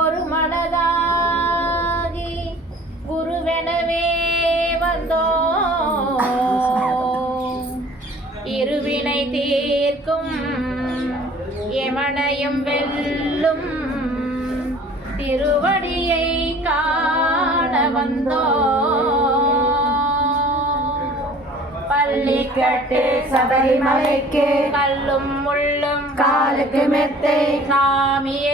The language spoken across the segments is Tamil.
ஒரு மனதாகி குருவெனவே வந்தோம். இருவினை தீர்க்கும் எமனையும் வெல்லும் திருவடியை காண வந்தோம். பள்ளிக்கட்டு சபரிமலைக்கு கல்லும் முள்ளும் காலுக்கு மெத்தை சாமியே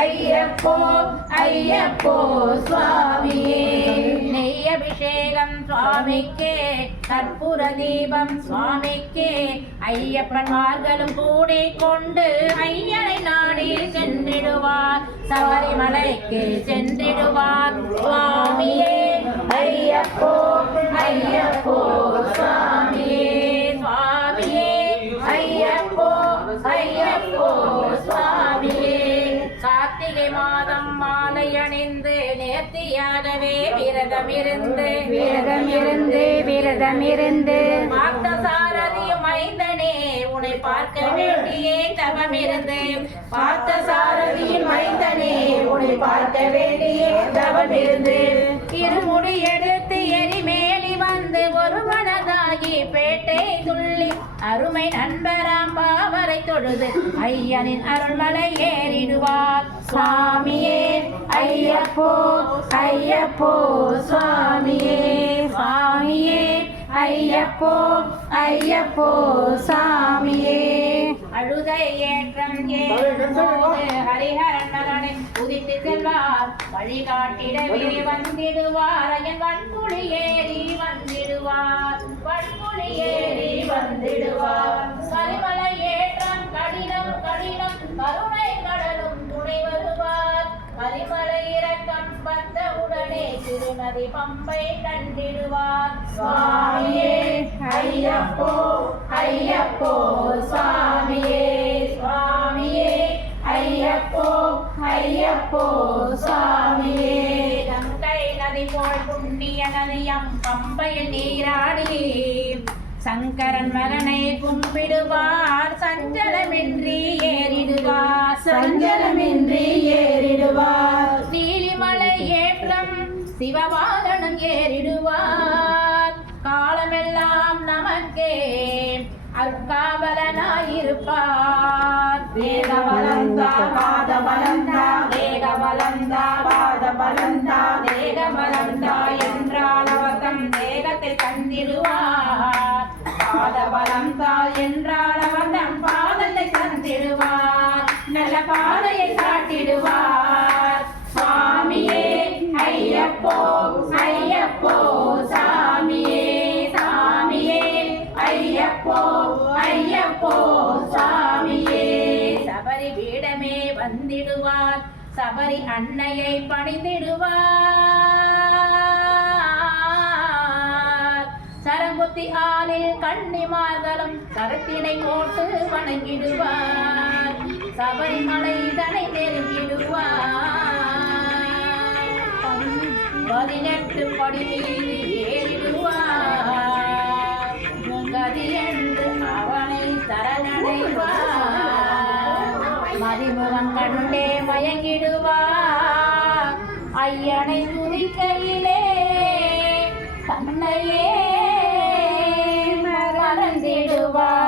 ஐயப்போ ஐயப்போ சுவாமியே நெய் அபிஷேகம் சுவாமிக்கே கற்பூர தீபம் சுவாமிக்கே ஐயப்பன்மார்களும் கூடி கொண்டு ஐயனை நாடி சென்றிடுவார். சபரிமலைக்கு சென்றிடுவார். சுவாமியே ஐயப்போ மாதம் மாலை அணிந்து நேர்த்தியாகவே விரதம் இருந்து விரதம் இருந்து விரதம் இருந்து பார்த்த சாரதியும் மைந்தனே உன்னை பார்க்க வேண்டியே தவம் இருந்து பார்த்த சாரதியும் மைந்தனே உன்னை பார்க்க வேண்டியே தவம் இருந்து இருமுடி எடுத்து அருமை நண்பராம் பாவரை தொழுது ஐயனின் அருள்மலை ஏறிடுவார். சுவாமியே ஐயப்போ ஐயப்போ சுவாமியே. சுவாமியே ஐயப்போ ஐயப்போ சாமியே அழுதை ஏற்றம் ஏறும்போது ஹரிஹரன் மகனை உதித்து செல்வார். வழிகாட்டிட வந்திடுவார் ஐயன் வன்குழி வந்திடுவார் கரிமலை ஏற்றம் கடினம் கடினம் கருணை கடலும் துணை வருவார். கரிமலை இறக்கம் வந்த உடனே திருநதி பம்பை கண்டிடுவார். சுவாமியே ஐயப்போ ஐயப்போ சுவாமியே சுவாமியே ஐயப்போ ஐயப்போ சுவாமியே. கங்கை நதி போல் புண்ணிய நதியம் பம்பையில் நீராடி சங்கரன் மகனை கும்பிடுவார். சஞ்சலமின்றி ஏறிடுவார். சஞ்சலமின்றி ஏறிடுவார். நீலிமலை ஏற்றம் சிவபாலனும் ஏறிடுவார். காலமெல்லாம் நமக்கே அற்காவலனாயிருப்பார். வேகபலந்தா பாதபலந்தா வேகபலந்தா பாதபலந்தா நல்ல பாதையை காட்டிடுவார். சுவாமியே ஐயப்போ ஐயப்போ சாமியே சாமியே ஐயப்போ ஐயப்போ சாமியே. சபரி பீடமே வந்திடுவார் சபரி அன்னையை பணிந்திடுவார். சரங்குத்தி ஆளில் கன்னிமார்களும் கருத்தினை போட்டு வணங்கிடுவார். சபரிமலை தனை நெருங்கிடுவார் பதினெட்டு படி மீது ஏறிடுவார் கதி என்று அவனை சரணடைவார் மதிமுகம் கண்டே மயங்கிடுவார் ஐயனை துதிக்கையிலே தன்னையே மறந்திடுவார்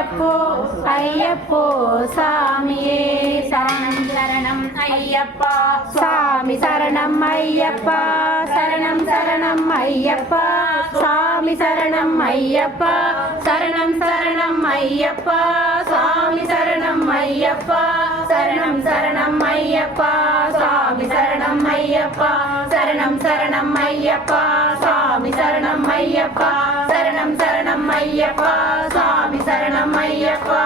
ஐயப்போ ஐயப்போ சாமியே சரணம் சரணம் ஐயப்பா சாமி சரணம் ஐயப்பா சரணம் சரணம் ஐயப்பா சாமி சரணம் ஐயப்பா சரணம் சரணம் ஐயப்பா சாமி சரணம் ஐயப்பா சரணம் சரணம் ஐயப்பா சாமி சரணம் ஐயப்பா சரணம் சரணம் ஐயப்பா சாமி சரணம் ஐயப்பா சரணம் ஐயப்பா சாமி சரணம் ஐயப்பா.